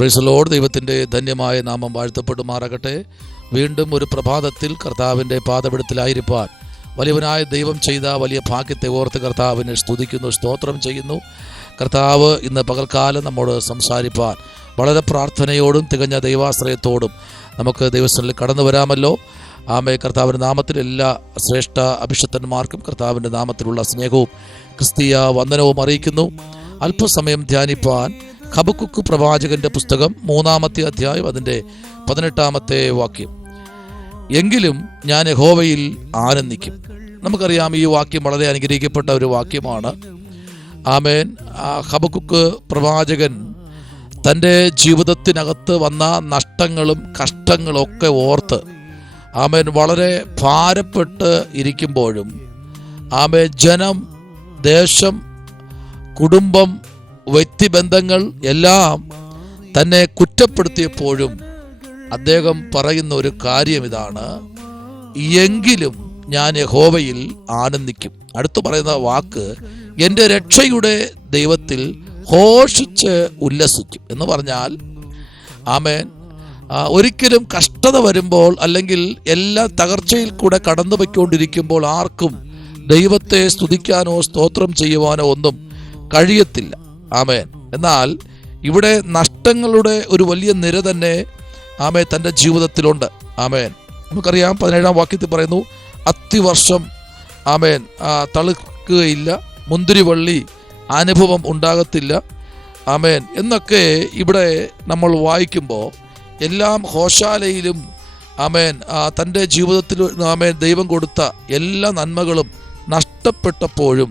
Praise the Lord. ദൈവത്തിൻ്റെ ധന്യമായ നാമം വാഴ്ത്തപ്പെടുമാറാകട്ടെ. വീണ്ടും ഒരു പ്രഭാതത്തിൽ കർത്താവിൻ്റെ പാദപീഠത്തിലായിരിക്കാൻ വലിയവനായ ദൈവം ചെയ്ത വലിയ ഭാഗ്യത്തെ ഓർത്ത് കർത്താവിനെ സ്തുതിക്കുന്നു, സ്തോത്രം ചെയ്യുന്നു. കർത്താവ് ഇന്ന് പകൽക്കാലം നമ്മോട് സംസാരിപ്പാൻ വളരെ പ്രാർത്ഥനയോടും തികഞ്ഞ ദൈവാശ്രയത്തോടും നമുക്ക് ദൈവസ്ഥലിൽ കടന്നു വരാമല്ലോ. ആമേ. കർത്താവിൻ്റെ നാമത്തിൽ എല്ലാ ശ്രേഷ്ഠ അഭിഷക്തന്മാർക്കും കർത്താവിൻ്റെ നാമത്തിലുള്ള സ്നേഹവും ക്രിസ്തീയ വന്ദനവും അറിയിക്കുന്നു. അല്പസമയം ധ്യാനിപ്പാൻ ഹബക്കുക്ക് പ്രവാചകന്റെ പുസ്തകം 3-ാമത്തെ അധ്യായം അതിൻ്റെ 18-ാമത്തെ വാക്യം. എങ്കിലും ഞാൻ യഹോവയിൽ ആനന്ദിക്കും. നമുക്കറിയാം, ഈ വാക്യം വളരെ അനുഗ്രഹിക്കപ്പെട്ട ഒരു വാക്യമാണ്. ആമേൻ. ഹബക്കുക്ക് പ്രവാചകൻ തൻ്റെ ജീവിതത്തിനകത്ത് വന്ന നഷ്ടങ്ങളും കഷ്ടങ്ങളും ഒക്കെ ഓർത്ത് ആമേൻ വളരെ ഭാരപ്പെട്ട് ഇരിക്കുമ്പോഴും ആമേൻ ജനം, ദേശം, കുടുംബം, വ്യക്തിബന്ധങ്ങൾ എല്ലാം തന്നെ കുറ്റപ്പെടുത്തിയപ്പോഴും അദ്ദേഹം പറയുന്ന ഒരു കാര്യം ഇതാണ്: എങ്കിലും ഞാൻ യഹോവയിൽ ആനന്ദിക്കും. അടുത്ത് പറയുന്ന വാക്ക് എൻ്റെ രക്ഷയുടെ ദൈവത്തിൽ ഘോഷിച്ച് ഉല്ലസിക്കും എന്ന് പറഞ്ഞാൽ, ആമേൻ, ഒരിക്കലും കഷ്ടത വരുമ്പോൾ അല്ലെങ്കിൽ എല്ലാ തകർച്ചയിൽ കൂടെ കടന്നു പോയിക്കൊണ്ടിരിക്കുമ്പോൾ ആർക്കും ദൈവത്തെ സ്തുതിക്കാനോ സ്തോത്രം ചെയ്യുവാനോ ഒന്നും കഴിയത്തില്ല. ആമേൻ. എന്നാൽ ഇവിടെ നഷ്ടങ്ങളുടെ ഒരു വലിയ നിര തന്നെ ആമേൻ തൻ്റെ ജീവിതത്തിലുണ്ട്. ആമേൻ. നമുക്കറിയാം, 17-ാം വാക്യത്തിൽ പറയുന്നു, അത്തിവർഷം ആമേൻ തളിക്കുകയില്ല, മുന്തിരിവള്ളി അനുഭവം ഉണ്ടാകത്തില്ല. ആമേൻ എന്നൊക്കെ ഇവിടെ നമ്മൾ വായിക്കുമ്പോൾ എല്ലാം ഹോശാലയിലും ആമേൻ തൻ്റെ ജീവിതത്തിൽ ആമേൻ ദൈവം കൊടുത്ത എല്ലാ നന്മകളും നഷ്ടപ്പെട്ടപ്പോഴും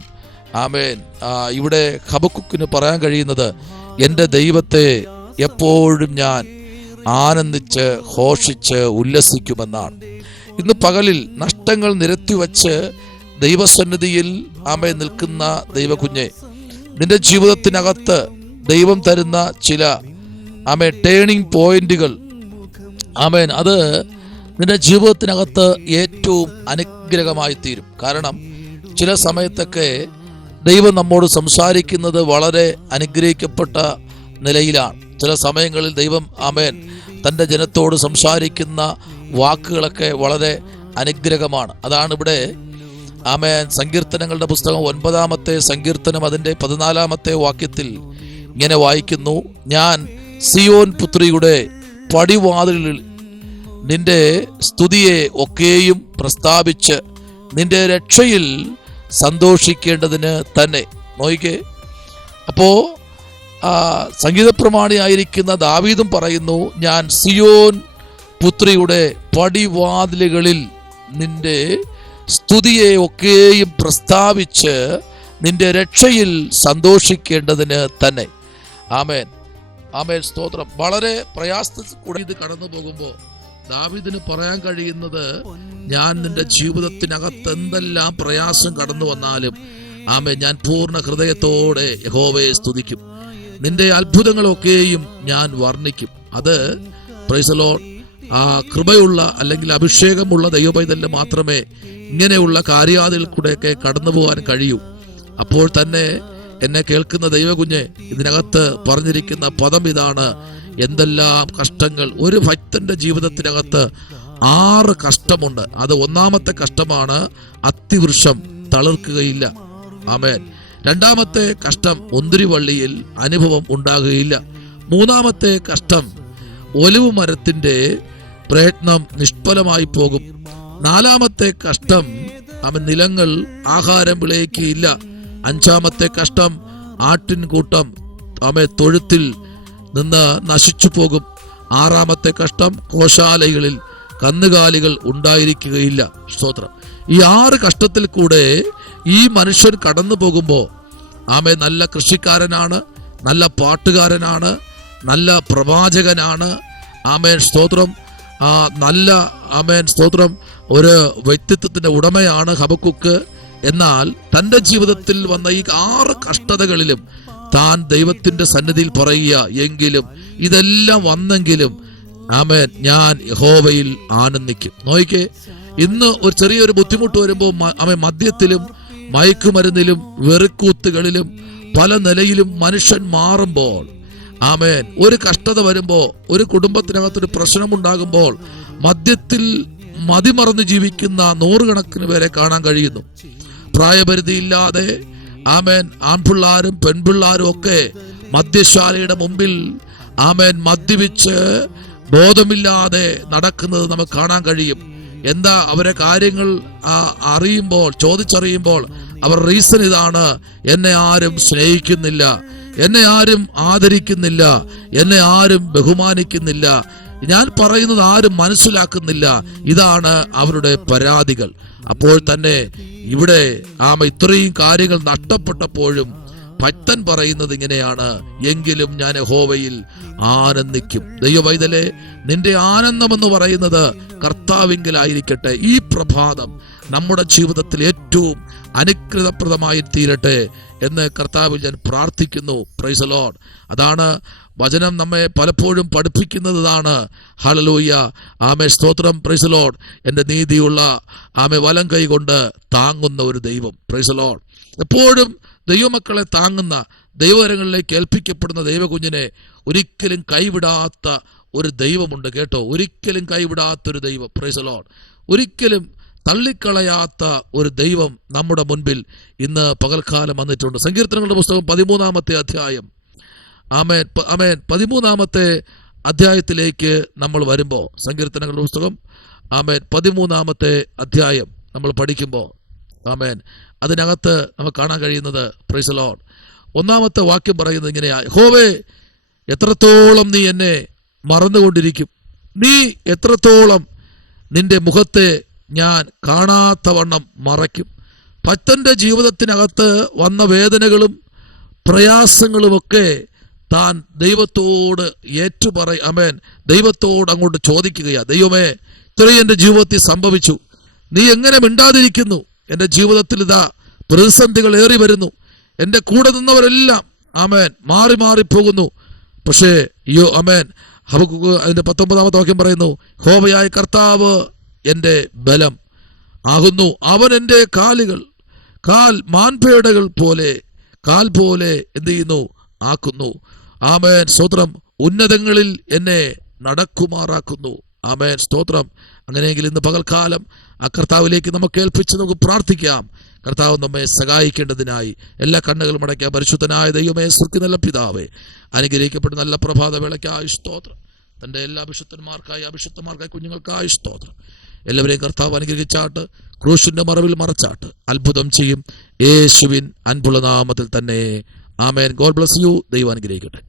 ആമേൻ ഇവിടെ ഹബക്കുക്കിന് പറയാൻ കഴിയുന്നത്, എൻ്റെ ദൈവത്തെ എപ്പോഴും ഞാൻ ആനന്ദിച്ച് ഘോഷിച്ച് ഉല്ലസിക്കുമെന്നാണ്. ഇന്ന് പകലിൽ നഷ്ടങ്ങൾ നിരത്തിവെച്ച് ദൈവസന്നിധിയിൽ ആമേൻ നിൽക്കുന്ന ദൈവകുഞ്ഞെ, നിന്റെ ജീവിതത്തിനകത്ത് ദൈവം തരുന്ന ചില ആമേൻ ടേണിംഗ് പോയിന്റുകൾ, ആമേൻ, അത് നിന്റെ ജീവിതത്തിനകത്ത് ഏറ്റവും അനുഗ്രഹമായി തീരും. കാരണം ചില സമയത്തൊക്കെ ദൈവം നമ്മോട് സംസാരിക്കുന്നത് വളരെ അനുഗ്രഹിക്കപ്പെട്ട നിലയിലാണ്. ചില സമയങ്ങളിൽ ദൈവം ആമേൻ തൻ്റെ ജനത്തോട് സംസാരിക്കുന്ന വാക്കുകളൊക്കെ വളരെ അനുഗ്രഹമാണ്. അതാണ് ഇവിടെ ആമേൻ സങ്കീർത്തനങ്ങളുടെ പുസ്തകം 9-ാമത്തെ സങ്കീർത്തനം അതിൻ്റെ 14-ാമത്തെ വാക്യത്തിൽ ഇങ്ങനെ വായിക്കുന്നു: ഞാൻ സിയോൻ പുത്രിയുടെ പടിവാതിലിൽ നിന്റെ സ്തുതിയെ ഒക്കെയും പ്രസ്താവിച്ച് നിന്റെ രക്ഷയിൽ സന്തോഷിക്കേണ്ടതിന് തന്നെ. നോയിക്കേ, അപ്പോൾ സംഗീതപ്രമാണിയായിരിക്കുന്ന ദാവീദും പറയുന്നു, ഞാൻ സിയോൻ പുത്രിയുടെ പടിവാതിലുകളിൽ നിന്റെ സ്തുതിയെ ഒക്കെയും പ്രസ്താവിച്ച് നിന്റെ രക്ഷയിൽ സന്തോഷിക്കേണ്ടതിന് തന്നെ. ആമേൻ, ആമേൻ, സ്തോത്രം. വളരെ പ്രയാസത്തിൽ കൂടി ഇത് കടന്നു പോകുമ്പോൾ ദാവീദിന് പറയാൻ കഴിയുന്നത്, ഞാൻ നിന്റെ ജീവിതത്തിനകത്ത് എന്തെല്ലാം പ്രയാസം കടന്നു വന്നാലും ആമേൻ ഞാൻ പൂർണ്ണ ഹൃദയത്തോടെ യഹോവയെ സ്തുതിക്കും, നിന്റെ അത്ഭുതങ്ങളൊക്കെയും ഞാൻ വർണ്ണിക്കും. അത് പ്രൈസ് ദി ലോർഡ്, കൃപയുള്ള അല്ലെങ്കിൽ അഭിഷേകമുള്ള ദൈവപൈതലിന് മാത്രമേ ഇങ്ങനെയുള്ള കാര്യാദിൽ കൂടെയൊക്കെ കടന്നു പോകാൻ കഴിയൂ. അപ്പോൾ തന്നെ എന്നെ കേൾക്കുന്ന ദൈവകുഞ്ഞെ, ഇതിനകത്ത് പറഞ്ഞിരിക്കുന്ന പദം ഇതാണ്: എന്തെല്ലാം കഷ്ടങ്ങൾ. ഒരു ഭക്തന്റെ ജീവിതത്തിനകത്ത് 6 കഷ്ടമുണ്ട്. അത് 1-ാമത്തെ കഷ്ടമാണ്, അത്തിവൃക്ഷം തളിർക്കുകയില്ല. ആമേൻ. 2-ാമത്തെ കഷ്ടം, മുന്തിരിവള്ളിയിൽ അനുഭവം ഉണ്ടാകുകയില്ല. 3-ാമത്തെ കഷ്ടം, ഒലിവ് മരത്തിന്റെ പ്രയത്നം നിഷ്ഫലമായി പോകും. 4-ാമത്തെ കഷ്ടം, അവൻ നിലങ്ങൾ ആഹാരം വിളയിക്കുകയില്ല. 5-ാമത്തെ കഷ്ടം, ആട്ടിൻകൂട്ടം തൊഴുത്തിൽ നിന്ന് നശിച്ചു പോകും. 6-ാമത്തെ കഷ്ടം, ഗോശാലകളിൽ കന്നുകാലികൾ ഉണ്ടായിരിക്കുകയില്ല. സ്തോത്രം. ഈ 6 കഷ്ടത്തിൽ കൂടെ ഈ മനുഷ്യൻ കടന്നു പോകുമ്പോൾ ആമേൻ നല്ല കൃഷിക്കാരനാണ്, നല്ല പാട്ടുകാരനാണ്, നല്ല പ്രവാചകനാണ്. ആമേൻ, സ്തോത്രം. നല്ല ആമേൻ, സ്തോത്രം, ഒരു വ്യക്തിത്വത്തിന്റെ ഉടമയാണ് ഹബക്കുക്ക്. എന്നാൽ തൻ്റെ ജീവിതത്തിൽ വന്ന ഈ 6 കഷ്ടതകളിലും താൻ ദൈവത്തിന്റെ സന്നിധിയിൽ പറയുക, എങ്കിലും ഇതെല്ലാം വന്നെങ്കിലും ആമേൻ ഞാൻ യഹോവയിൽ ആനന്ദിക്കും. നോയിക്കേ, ഇന്ന് ഒരു ചെറിയൊരു ബുദ്ധിമുട്ട് വരുമ്പോൾ ആമേൻ മദ്യത്തിലും മയക്കുമരുന്നിലും വെറുക്കൂത്തുകളിലും പല നിലയിലും മനുഷ്യൻ മാറുമ്പോൾ ആമേൻ. ഒരു കഷ്ടത വരുമ്പോൾ, ഒരു കുടുംബത്തിനകത്തൊരു പ്രശ്നമുണ്ടാകുമ്പോൾ മദ്യത്തിൽ മതിമറന്ന് ജീവിക്കുന്ന നൂറുകണക്കിന് പേരെ കാണാൻ കഴിയുന്നു. പ്രായപരിധിയില്ലാതെ ആമേൻ ആൺപിള്ളാരും പെൺപിള്ളാരും ഒക്കെ മദ്യശാലയുടെ മുമ്പിൽ ആമേൻ മദ്യപിച്ച് ബോധമില്ലാതെ നടക്കുന്നത് നമുക്ക് കാണാൻ കഴിയും. എന്താ അവരെ കാര്യങ്ങൾ അറിയുമ്പോൾ, ചോദിച്ചറിയുമ്പോൾ അവർ റീസൺ ഇതാണ്: എന്നെ ആരും സ്നേഹിക്കുന്നില്ല, എന്നെ ആരും ആദരിക്കുന്നില്ല, എന്നെ ആരും ബഹുമാനിക്കുന്നില്ല, ഞാൻ പറയുന്നത് ആരും മനസ്സിലാക്കുന്നില്ല. ഇതാണ് അവരുടെ പരാതികൾ. അപ്പോൾ തന്നെ ഇവിടെ ഇത്രയും കാര്യങ്ങൾ നഷ്ടപ്പെട്ടപ്പോഴും ഭക്തൻ പറയുന്നത് ഇങ്ങനെയാണ്: എങ്കിലും ഞാൻ യഹോവയിൽ ആനന്ദിക്കും. ദൈവവൈതലേ, നിന്റെ ആനന്ദം എന്ന് പറയുന്നത് കർത്താവിങ്കലായിരിക്കട്ടെ. ഈ പ്രഭാതം നമ്മുടെ ജീവിതത്തിൽ ഏറ്റവും അനുഗ്രഹപ്രദമായി തീരട്ടെ എന്ന് കർത്താവിൽ ഞാൻ പ്രാർത്ഥിക്കുന്നു. Praise the Lord. അതാണ് വചനം നമ്മെ പലപ്പോഴും പഠിപ്പിക്കുന്നതാണ്. ഹല്ലേലൂയ, ആമേ, സ്തോത്രം. Praise the Lord. എൻ്റെ നീതിയുള്ള വലം കൈ കൊണ്ട് താങ്ങുന്ന ഒരു ദൈവം. Praise the Lord. എപ്പോഴും ദൈവമക്കളെ താങ്ങുന്ന, ദൈവകരങ്ങളിലേക്ക് ഏൽപ്പിക്കപ്പെടുന്ന ദൈവകുഞ്ഞിനെ ഒരിക്കലും കൈവിടാത്ത ഒരു ദൈവമുണ്ട് കേട്ടോ. ഒരിക്കലും കൈവിടാത്തൊരു ദൈവം. Praise the Lord. ഒരിക്കലും തള്ളിക്കളയാത്ത ഒരു ദൈവം നമ്മുടെ മുൻപിൽ ഇന്ന് പകൽക്കാലം വന്നിട്ടുണ്ട്. സങ്കീർത്തനങ്ങളുടെ പുസ്തകം 13-ാമത്തെ അധ്യായം, ആമേൻ, ആമേൻ, 13-ാമത്തെ അധ്യായത്തിലേക്ക് നമ്മൾ വരുമ്പോൾ, സങ്കീർത്തനങ്ങളുടെ പുസ്തകം ആമേൻ 13-ാമത്തെ അധ്യായം നമ്മൾ പഠിക്കുമ്പോൾ, ആമേൻ, അതിനകത്ത് നമുക്ക് കാണാൻ കഴിയുന്നത്, പ്രൈസ് ദി ലോർഡ്, 1-ാമത്തെ വാക്യം പറയുന്നത് ഇങ്ങനെയാ: യഹോവേ, എത്രത്തോളം നീ എന്നെ മറന്നുകൊണ്ടിരിക്കും? നീ എത്രത്തോളം നിന്റെ മുഖത്തെ ഞാൻ കാണാത്തവണ്ണം മറയ്ക്കും? ഭക്തന്റെ ജീവിതത്തിനകത്ത് വന്ന വേദനകളും പ്രയാസങ്ങളുമൊക്കെ താൻ ദൈവത്തോട് ആമേൻ, ദൈവത്തോട് അങ്ങോട്ട് ചോദിക്കുകയാ: ദൈവമേ, ഇത്രയും എൻ്റെ ജീവിതത്തിൽ സംഭവിച്ചു, നീ എങ്ങനെ മിണ്ടാതിരിക്കുന്നു? എൻ്റെ ജീവിതത്തിൽ ഇതാ പ്രതിസന്ധികൾ ഏറി വരുന്നു, എൻ്റെ കൂടെ നിന്നവരെല്ലാം ആമേൻ മാറി മാറിപ്പോകുന്നു. പക്ഷേ ആമേൻ, ഹബക്കൂക്ക് അതിൻ്റെ 19-ാമത്തെ വാക്യം പറയുന്നു: യഹോവയായ കർത്താവ് എൻ്റെ ബലം ആകുന്നു, അവൻ എൻ്റെ കാൽ മാൻപേടകൾ പോലെ എന്ത് ചെയ്യുന്നു? ആക്കുന്നു. ആമേൻ, സ്തോത്രം. ഉന്നതങ്ങളിൽ എന്നെ നടക്കുമാറാക്കുന്നു. ആമേൻ, സ്തോത്രം. അങ്ങനെയെങ്കിൽ ഇന്ന് പകൽക്കാലം ആ കർത്താവിലേക്ക് നമുക്ക് ഏൽപ്പിച്ച് നമുക്ക് പ്രാർത്ഥിക്കാം. കർത്താവ് നമ്മെ സഹായിക്കേണ്ടതിനായി എല്ലാ കണ്ണുകളും അടയ്ക്കാം. പരിശുദ്ധനായ ദൈവമേ, സ്വർഗ്ഗ നല്ല പിതാവേ, അനുഗ്രഹിക്കപ്പെട്ട നല്ല പ്രഭാത വേളയ്ക്കായി സ്തോത്രം. തൻ്റെ എല്ലാ അഭിഷിക്തന്മാർക്കായി കുഞ്ഞുങ്ങൾക്കായി സ്തോത്രം. എല്ലാവരെയും കർത്താവ് അനുഗ്രഹിച്ചാട്ട്, ക്രൂശിന്റെ മറവിൽ മറച്ചാട്ട് അത്ഭുതം ചെയ്യും. യേശുവിൻ അൻപുള്ള നാമത്തിൽ തന്നെ. ആമേൻ. God bless you. ദൈവം അനുഗ്രഹിക്കട്ടെ.